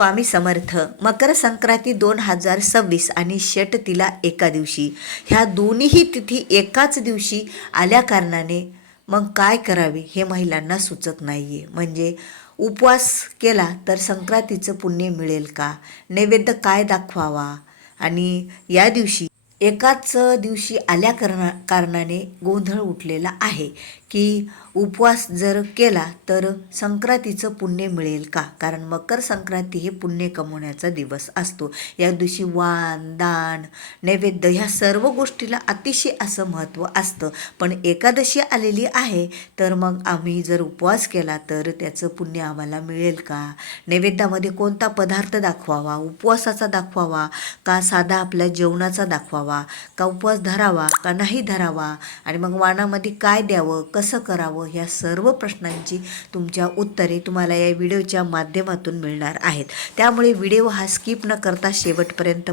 स्वामी समर्थ मकर संक्रांती दोन हजार सव्वीस आणि षट तिला एका दिवशी. ह्या दोन्हीही तिथी एकाच दिवशी आल्या कारणाने मग काय करावे हे महिलांना सुचत नाही आहे म्हणजे उपवास केला तर संक्रांतीचं पुण्य मिळेल का? नैवेद्य काय दाखवावा? आणि या दिवशी एकाच दिवशी आल्या करणा कारणाने गोंधळ उठलेला आहे. की उपवास जर केला तर संक्रांतीचं पुण्य मिळेल का? कारण मकर संक्रांती हे पुण्य कमवण्याचा दिवस असतो. या दिवशी वाण दान नैवेद्य ह्या सर्व गोष्टीला अतिशय असं महत्त्व असतं. पण एकादशी आलेली आहे तर मग आम्ही जर उपवास केला तर त्याचं पुण्य आम्हाला मिळेल का? नैवेद्यामध्ये कोणता पदार्थ दाखवावा? उपवासाचा दाखवावा? का साधा आपल्या जेवणाचा दाखवावा? का उपवास धरावा? का नाही धरावा? आणि मग वाणामध्ये काय द्यावं? कसं करावं? ह्या सर्व प्रश्नांची तुमच्या उत्तरे तुम्हाला या व्हिडिओच्या माध्यमातून मिळणार आहेत. त्यामुळे व्हिडिओ हा स्किप न करता शेवटपर्यंत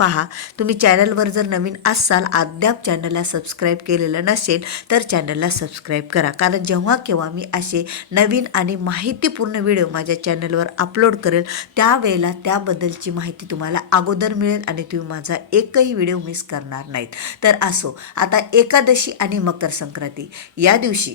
पहा तुम्ही चॅनलवर जर नवीन असाल अद्याप चॅनलला सबस्क्राईब केलेलं नसेल तर चॅनलला सबस्क्राईब करा. कारण जेव्हा केव्हा मी असे नवीन आणि माहितीपूर्ण व्हिडिओ माझ्या चॅनलवर अपलोड करेल त्यावेळेला त्याबद्दलची माहिती तुम्हाला अगोदर मिळेल आणि तुम्ही माझा एकही व्हिडिओ मिस करणार नाहीत. तर असो आता एकादशी आणि मकर संक्रांती. या दिवशी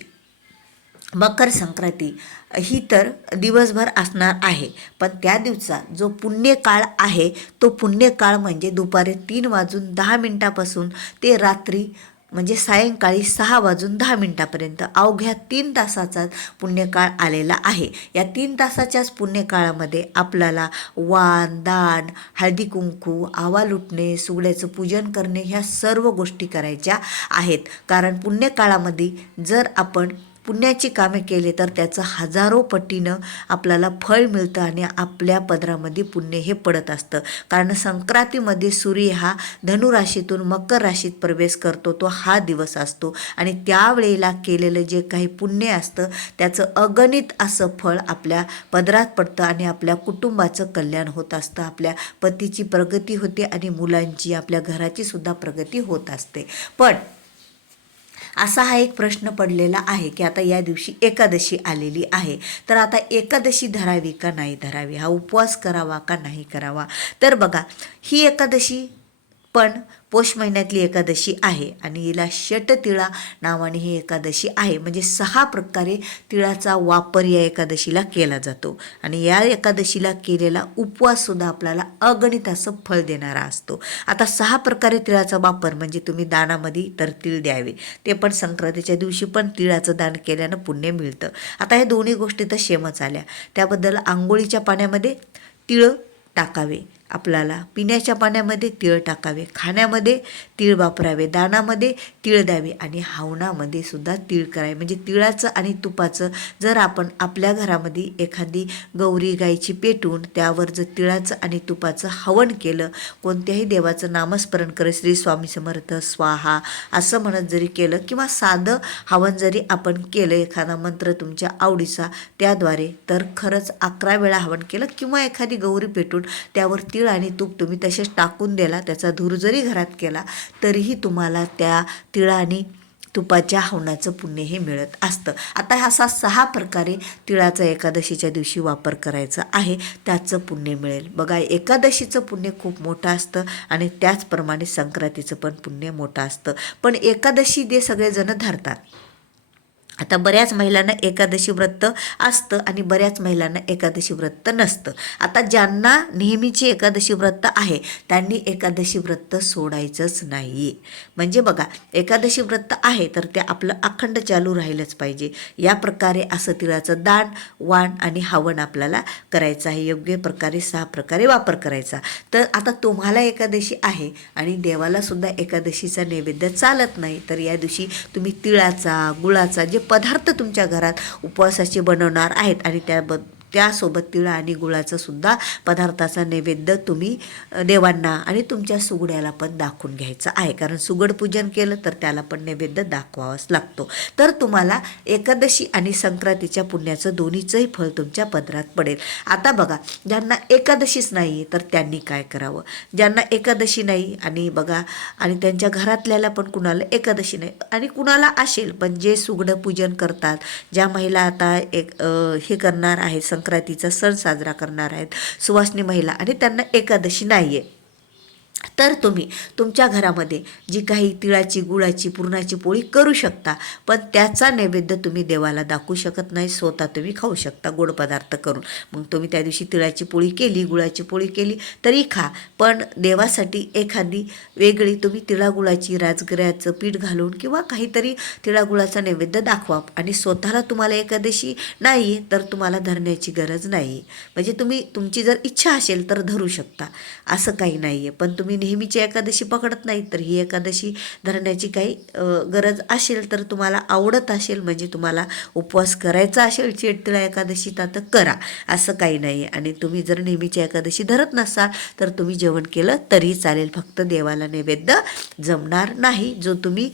मकर संक्रांती ही तर दिवसभर असणार आहे. पण त्या दिवसा जो पुण्यकाळ आहे तो पुण्यकाळ म्हणजे दुपारी तीन वाजून दहा मिनटापासून ते रात्री म्हणजे सायंकाळी सहा वाजून दहा मिनटापर्यंत अवघ्या तीन तासाचा पुण्यकाळ आलेला आहे. या तीन तासाच्याच पुण्यकाळामध्ये आपल्याला वाण दान हळदी कुंकू आवा लुटणे सुगड्याचं पूजन करणे ह्या सर्व गोष्टी करायच्या आहेत. कारण पुण्यकाळामध्ये जर आपण पुण्याची कामे केले तर त्याचं हजारो पटीनं आपल्याला फळ मिळतं आणि आपल्या पदरामध्ये पुण्य हे पडत असतं. कारण संक्रांतीमध्ये सूर्य हा धनुराशीतून मकर राशीत प्रवेश करतो तो हा दिवस असतो. आणि त्यावेळेला केलेलं जे काही पुण्य असतं त्याचं अगणित असं फळ आपल्या पदरात पडतं आणि आपल्या कुटुंबाचं कल्याण होत असतं. आपल्या पतीची प्रगती होते आणि मुलांची आपल्या घराची सुद्धा प्रगती होत असते. पण असा हा एक प्रश्न पडलेला आहे की आता या दिवशी एकादशी आलेली आहे. तर आता एकादशी धरावी का नाही धरावी? हा उपवास करावा का नाही करावा? तर बघा ही एकादशी पण पोष महिन्यातली एकादशी आहे आणि हिला षटतिळा नावाने ही एकादशी आहे. म्हणजे सहा प्रकारे तिळाचा वापर या एकादशीला केला जातो. आणि या एकादशीला केलेला उपवाससुद्धा आपल्याला अगणित असं फळ देणारा असतो. आता सहा प्रकारे तिळाचा वापर म्हणजे तुम्ही दानामध्ये तर तिळ द्यावे. ते पण संक्रांतीच्या दिवशी पण तिळाचं दान केल्यानं पुण्य मिळतं. आता ह्या दोन्ही गोष्टी तर शेमच आल्या. त्याबद्दल आंघोळीच्या पाण्यामध्ये तिळ टाकावे. आपल्याला पिण्याच्या पाण्यामध्ये तीळ टाकावे खाण्यामध्ये तीळ वापरावे दानामध्ये तीळ द्यावे आणि हावणामध्ये सुद्धा तीळ करावे. म्हणजे तिळाचं आणि तुपाचं जर आपण आपल्या घरामध्ये एखादी गौरी गायची पेटून त्यावर जर तिळाचं आणि तुपाचं हवन केलं कोणत्याही देवाचं नामस्मरण करत श्री स्वामी समर्थ स्वाहा असं म्हणत जरी केलं किंवा साधं हवन जरी आपण केलं एखादा मंत्र तुमच्या आवडीचा त्याद्वारे तर खरंच अकरा वेळा हवन केलं किंवा एखादी गौरी पेटून त्यावर तीळ आणि तूप तुम्ही तसेच टाकून दिला त्याचा धूर जरी घरात केला तरीही तुम्हाला त्या तिळ आणि तुपाच्या हवनाचं पुण्य हे मिळत असतं. आता असा सहा प्रकारे तिळाचा एकादशीच्या दिवशी वापर करायचा आहे त्याचं पुण्य मिळेल. बघा एकादशीचं पुण्य खूप मोठं असतं आणि त्याचप्रमाणे संक्रांतीचं पण पुण्य मोठं असतं. पण एकादशी ते सगळेजण धरतात आता बऱ्याच महिलांना एकादशी व्रत असतं आणि बऱ्याच महिलांना एकादशी व्रत नसतं. आता ज्यांना नेहमीची एकादशी व्रत आहे त्यांनी एकादशी व्रत सोडायचंच नाही. म्हणजे बघा एकादशी व्रत आहे तर ते आपलं अखंड चालू राहिलंच पाहिजे. या प्रकारे असं तिळाचं दान वाण आणि हवन आपल्याला करायचं आहे. योग्य प्रकारे सहा प्रकारे वापर करायचा. तर आता तुम्हाला एकादशी आहे आणि देवालासुद्धा एकादशीचा नैवेद्य चालत नाही तर या दिवशी तुम्ही तिळाचा गुळाचा जे पदार्थ तुमच्या घरात उपवासाचे बनवणार आहेत आणि त्याब त्यासोबत तिळ आणि गुळाचं सुद्धा पदार्थाचा नैवेद्य तुम्ही देवांना आणि तुमच्या सुगड्याला पण दाखवून घ्यायचं आहे. कारण सुगड पूजन केलं तर त्याला पण नैवेद्य दाखवावाच लागतो. तर तुम्हाला एकादशी आणि संक्रांतीच्या पुण्याचं दोन्हीचंही फळ तुमच्या पदरात पडेल. आता बघा ज्यांना एकादशीच नाही तर त्यांनी काय करावं? ज्यांना एकादशी नाही आणि बघा आणि त्यांच्या घरातल्याला पण कुणाला एकादशी नाही आणि कुणाला असेल पण जे सुगडं पूजन करतात ज्या महिला आता एक हे करणार आहेत संक्रांतीचा सण साजरा करणार आहेत. सुवासनी महिला आणि त्यांना एकादशी नाही आहे तर तुम्ही तुमच्या घरामध्ये जी काही तिळाची गुळाची पुरणाची पोळी करू शकता. पण त्याचा नैवेद्य तुम्ही देवाला दाखवू शकत नाही. स्वतः तुम्ही खाऊ शकता. गोड पदार्थ करून. मग तुम्ही त्या दिवशी तिळाची पोळी केली गुळाची पोळी केली तरी खा. पण देवासाठी एखादी वेगळी तुम्ही तिळागुळाची राजगिऱ्याचं पीठ घालून किंवा काहीतरी तिळागुळाचा नैवेद्य दाखवा आणि स्वतःला तुम्हाला एकादशी नाही आहे तर तुम्हाला धरण्याची गरज नाही आहे म्हणजे तुम्ही तुमची जर इच्छा असेल तर धरू शकता. असं काही नाही आहे पण तुम्ही नेहमीची एकादशी पकडत नाही तर ही एकादशी धरण्याची काही गरज असेल तर तुम्हाला आवडत असेल म्हणजे तुम्हाला उपवास करायचा असेल चेटतिळा एकादशी तर करा. असं काही नाही. आहे आणि तुम्ही जर नेहमीची एकादशी धरत नसाल तर तुम्ही जेवण केलं तरी चालेल. फक्त देवाला नैवेद्य जमणार नाही. जो तुम्ही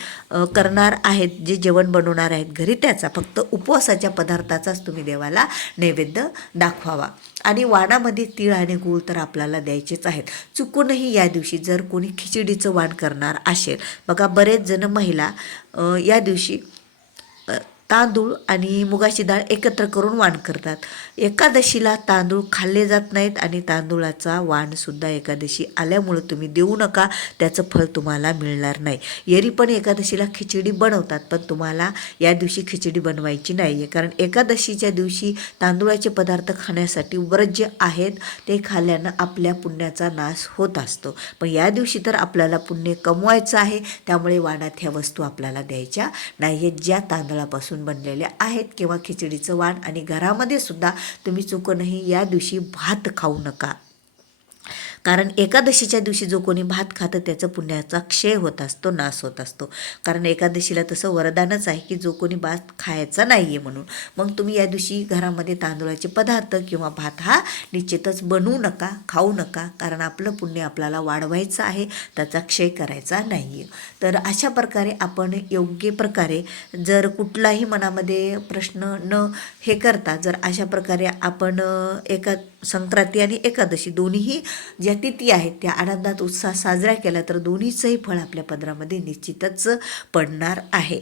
करणार आहेत जे जेवण बनवणार आहेत घरी त्याचा फक्त उपवासाच्या पदार्थाचाच तुम्ही देवाला नैवेद्य दाखवावा. आणि वाणामध्ये तीळ आणि गूळ तर आपल्याला द्यायचेच आहेत. चुकूनही या दिवशी जर कोणी खिचडीचं वाण करणार असेल. बघा बरेच जण महिला या दिवशी तांदूळ आणि मुगाची डाळ एकत्र करून वाण करतात. एकादशीला तांदूळ खाल्ले जात नाहीत आणि तांदूळाचा वाणसुद्धा एकादशी आल्यामुळं तुम्ही देऊ नका त्याचं फळ तुम्हाला मिळणार नाही. येरी पण एकादशीला खिचडी बनवतात पण तुम्हाला या दिवशी खिचडी बनवायची नाही आहे कारण एकादशीच्या दिवशी तांदूळाचे पदार्थ खाण्यासाठी व्रज आहेत ते खाल्ल्यानं आपल्या पुण्याचा नाश होत असतो. पण या दिवशी तर आपल्याला पुण्य कमवायचं आहे त्यामुळे वाणात ह्या वस्तू आपल्याला द्यायच्या नाही आहेत ज्या तांदळापासून बनलेल्या आहेत किंवा खिचडीचं वाण आणि घरामध्ये सुद्धा तुम्ही चुकूनही या दिवशी भात खाऊ नका. कारण एकादशीच्या दिवशी जो कोणी भात खातं त्याचं पुण्याचा क्षय होत असतो नाश होत असतो. कारण एकादशीला तसं वरदानच आहे की जो कोणी भात खायचा नाही आहे म्हणून. मग तुम्ही या दिवशी घरामध्ये तांदूळाचे पदार्थ किंवा भात हा निश्चितच बनवू नका खाऊ नका. कारण आपलं पुण्य आपल्याला वाढवायचं आहे त्याचा क्षय करायचा नाही आहे तर अशा प्रकारे आपण योग्य प्रकारे जर कुठलाही मनामध्ये प्रश्न न हे करता जर अशा प्रकारे आपण एका संक्रांती आणि एकादशी दोन्हीही ज्या तिथी आहेत त्या आनंदात उत्साह साजरा केला तर दोन्हीचंही फळ आपल्या पदरामध्ये निश्चितच पडणार आहे.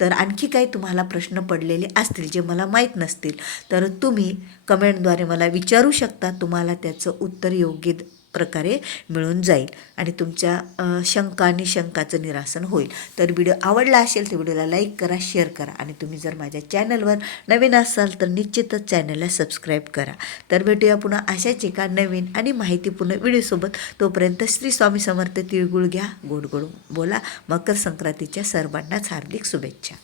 तर आणखी काही तुम्हाला प्रश्न पडलेले असतील जे मला माहीत नसतील तर तुम्ही कमेंटद्वारे मला विचारू शकता. तुम्हाला त्याचं उत्तर योग्य प्रकारे मिळून जाईल आणि तुमच्या शंका आणि शंकाचं निरासन होईल. तर व्हिडिओ आवडला असेल तर व्हिडिओला लाईक करा शेअर करा आणि तुम्ही जर माझ्या चॅनलवर नवीन असाल तर निश्चितच चॅनलला सबस्क्राईब करा. तर भेटूया पुन्हा अशाच एका नवीन आणि माहितीपूर्ण व्हिडिओसोबत. तोपर्यंत श्री स्वामी समर्थ तिळगुळ घ्या गोड गोड बोला. मकर संक्रांतीच्या सर्वांनाच हार्दिक शुभेच्छा.